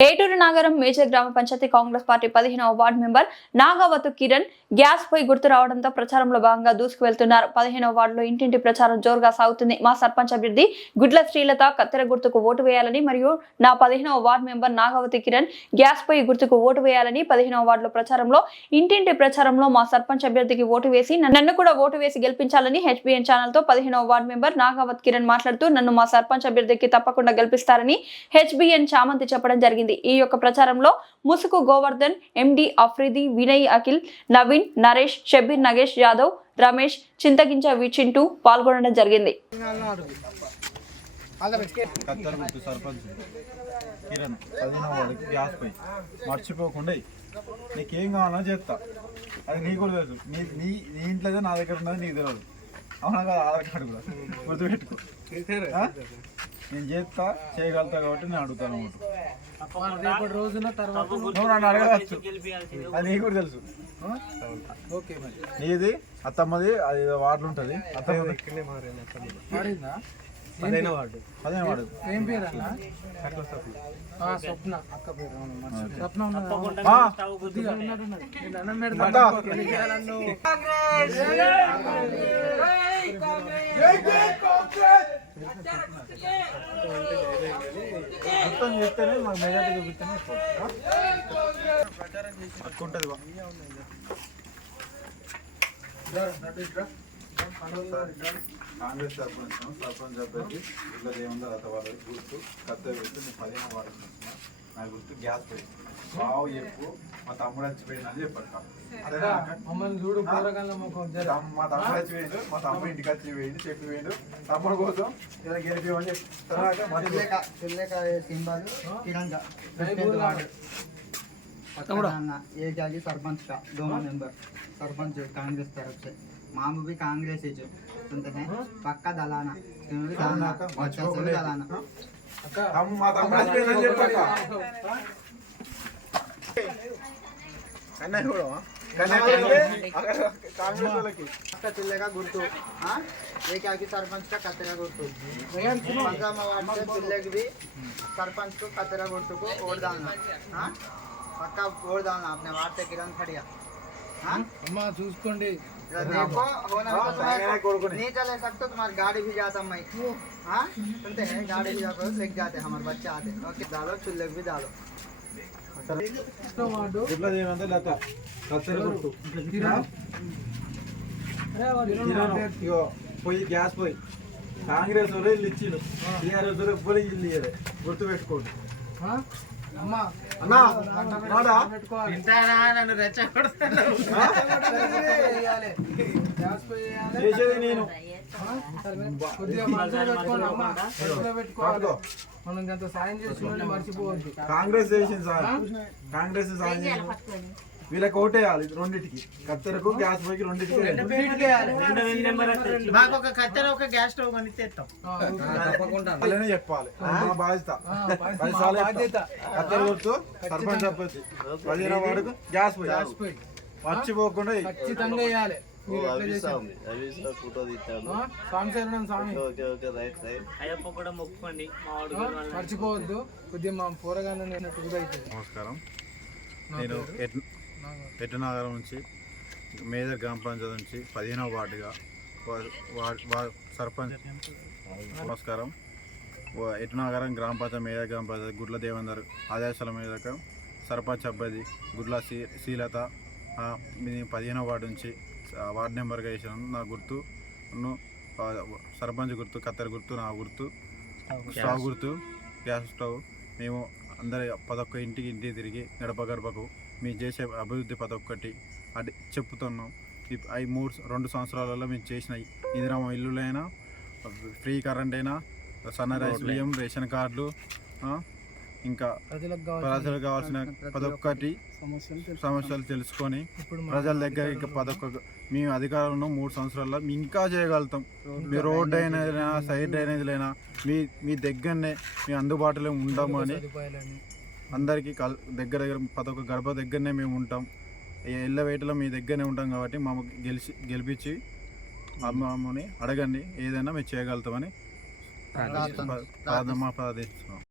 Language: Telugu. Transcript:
ఏటూరు నాగరం మేజర్ గ్రామ పంచాయతీ కాంగ్రెస్ పార్టీ పదిహేనవ ward member Nagavath Kiran gas పోయి గుర్తు రావడంతో ప్రచారంలో భాగంగా దూసుకు వెళ్తున్నారు పదిహేనవ వార్డులో ఇంటింటి ప్రచారం జోరుగా సాగుతుంది. మా సర్పంచ్ అభ్యర్థి గుడ్ల శ్రీలత కత్తెర గుర్తుకు ఓటు వేయాలని మరియు నా పదిహేనవ ward member Nagavath Kiran gas పోయి గుర్తుకు ఓటు వేయాలని పదిహేనవ వార్డులో ప్రచారంలో ఇంటింటి ప్రచారంలో మా సర్పంచ్ అభ్యర్థికి ఓటు వేసి నన్ను కూడా ఓటు వేసి గెలిపించాలని హెచ్బిఎన్ ఛానల్తో పదిహేనవ వార్డు మెంబర్ నాగావత్ కిరణ్ మాట్లాడుతూ నన్ను మా సర్పంచ్ అభ్యర్థికి తప్పకుండా గెలిపిస్తారని హెచ్బిఎన్ చామంతి చెప్పడం జరిగింది. జరిగింది ఈ యొక్క ప్రచారంలో ముసుగు గోవర్ధన్ ఎండి అఫ్రిది వినయ్ అఖిల్ నవీన్ నరేష్ షబీర్ నగేష్ యాదవ్ రమేష్ చింతగించ వీచింటూ పాల్గొనడం జరిగింది. మర్చిపోకుండా నీకేం కావాలో చెప్తా అది నీకు కూడా తెలుసు నీ నీ నీ ఇంట్లో నా దగ్గర ఉన్నది నీకు తెలియదు అవునా కదా ఆధార్ కార్డు కూడా గుర్తుపెట్టుకో నేను చేస్తా చేయగలుగుతా కాబట్టి నేను అడుగుతాను అన్నమాట. రేపటి రోజున తర్వాత నువ్వు నన్ను అడగవచ్చు అది నీకు కూడా తెలుసు? ఓకే మరి. నీది అత్తమ్మది అది వార్డులు ఉంటుంది. అత్తమ్మది మారిందా పదిహేను వార్డు. పదిహేను వార్డు. ఏం పేరు అన్న? స్వప్న. అక్క పేరు. స్వప్న ఉన్నదా? మొత్తం చేస్తేనే మాకు మెజార్టీ చూపిస్తేనే పట్టుకుంటుంది కాంగ్రెస్ సర్పంచ్ సర్పంచ్ అభ్యర్థి ఇట్లా ఏముందో అత వాళ్ళ గుర్తు కర్తవ్యం పదిహేను వారం నా గుర్తు గ్యాస్ పోయి బావు చెప్పు మా తమ్ముడు చచ్చిపోయింది అని చెప్పాడు అదేనా అక్క? మమ్మల్ని చూడు పూరగాళ్ళ ముఖం జర. తమ్- మా తమ్ముడు చచ్చిపోయిండు మా తమ్ముడు ఇంటికి వచ్చి పోయిండు చెప్పి పోయిండు తమ్ముడు కోసం ఇలా గెలిపిమని చెప్పి తర్వాత మళ్ళీ ये जागी सरपंच का दोनों मेंबर सरपंच कांग्रेस तरफ से मामू भी कांग्रेस ही जो सुनते हैं पक्का दलाना क्योंकि दलाना अच्छा से भी दलाना కన్నా కూడా గుర్తు ఏకాకి సర్పంచ్గా కత్తెర గుర్తు పక్కమ్మ వాడితే చిల్లకి సర్పంచ్కు కత్తెర గుర్తుకు ఓడదాం పక్క ఓడదాం అప్పుడు వార్త కిరణ్ ఖడిగా అమ్మ చూసుకోండి. देखो होना हाँ, तो साइकिल है, कोड़ को नहीं। नहीं चले सकते तुम्हारी गाड़ी भी जाता मैं हाँ सुनते हैं गाड़ी भी जाता लेके जाते हमारे बच्चे आते ओके डालो चुल्ले भी डालो ఇష్టం వాడు ఇట్లా చేయమంటే లేక కత్తెర కొట్టు కిరణ్. అరే వాడు కిరణ్ ఇగో పోయి గ్యాస్ పోయి కాంగ్రెస్ వాళ్ళు ఇల్లు ఇచ్చిండు టీఆర్ఎస్ వాళ్ళు ఎవ్వరు ఇల్లు ఇయ్యలే గుర్తు పెట్టుకోండి ఆ? అమ్మ అన్నా నేను. సాయం చేసిన మర్చిపోవద్దు. కాంగ్రెస్ చేసింది సార్. కాంగ్రెస్ సాయం వీళ్ళకి ఓటేయాలి రెండింటికి. కత్తెరకు గ్యాస్ పోయి రెండింటికి. మాకు ఒక కత్తెర ఒక గ్యాస్ స్టవ్ కొని తెస్తాం. ఆ, ఓకే. వాళ్ళనే చెప్పాలి. మా బాధ్యత. పది సార్లు. కత్తెర గుర్తు సర్పంచ్ చెప్పొచ్చు పదిహేను వాడుకు గ్యాస్ పోయి. మర్చిపోకుండా. ఖచ్చితంగా వేయాలి? మర్చిపోవద్దు. కొద్దిగా మా పోరగానే నమస్కారం. నేను ఎట్టనగరం నుంచి మేజర్ గ్రామ పంచాయతీ నుంచి పదిహేనవ వార్డుగా వా- సర్పంచ్ నమస్కారం. వా- గ్రామ పంచాయతీ మేజర్ గ్రామ పంచాయతీ గుడ్ల దేవేందర్ ఆదేశాల మీదక సర్పంచ్ అభ్యర్థి గుడ్ల శ్రీ శ్రీలత పదిహేనవ వార్డు నుంచి వార్డు నెంబర్గా వేసాను నా గుర్తు సర్పంచ్ గుర్తు కత్తెర గుర్తు నా గుర్తు స్టవ్ గుర్తు గ్యాస్ స్టవ్ మేము అందరి పదొక్క ఇంటికి ఇంటికి తిరిగి గడప గడపకు మేము చేసే అభివృద్ధి పదొక్కటి అది చెప్తున్నాం. ఈ ఐ మూడు రెండు సంవత్సరాలలో మేము చేసిన ఇందిరామ ఇల్లులైనా ఫ్రీ కరెంట్ అయినా సన్న రైస్ బియ్యం రేషన్ కార్డులు ఇంకా ప్రజలకు కావాలి ప్రజలకు కావాల్సిన పదొక్కటి సమస్యలు తెలుసుకొని ప్రజల దగ్గర ఇంకా పదొక్క మేము అధికారంలో మూడు సంవత్సరాల్లో మేము ఇంకా చేయగలుగుతాం. మీ రోడ్ అయినా సైడ్ డ్రైనేజీలైనా మీ మీ దగ్గరనే మీ అందుబాటులో ఉండమని అందరికీ కల్ దగ్గర దగ్గర ప్రతి ఒక్క గడప దగ్గరనే మేము ఉంటాం. ఎల్ల వేటలో మీ దగ్గరనే ఉంటాం కాబట్టి మాకు గెలిచి గెలిపించి మమ్మల్ని అడగండి ఏదైనా మేము చేయగలుగుతామని. ప్రార్థన ప్రార్థిస్తున్నాం.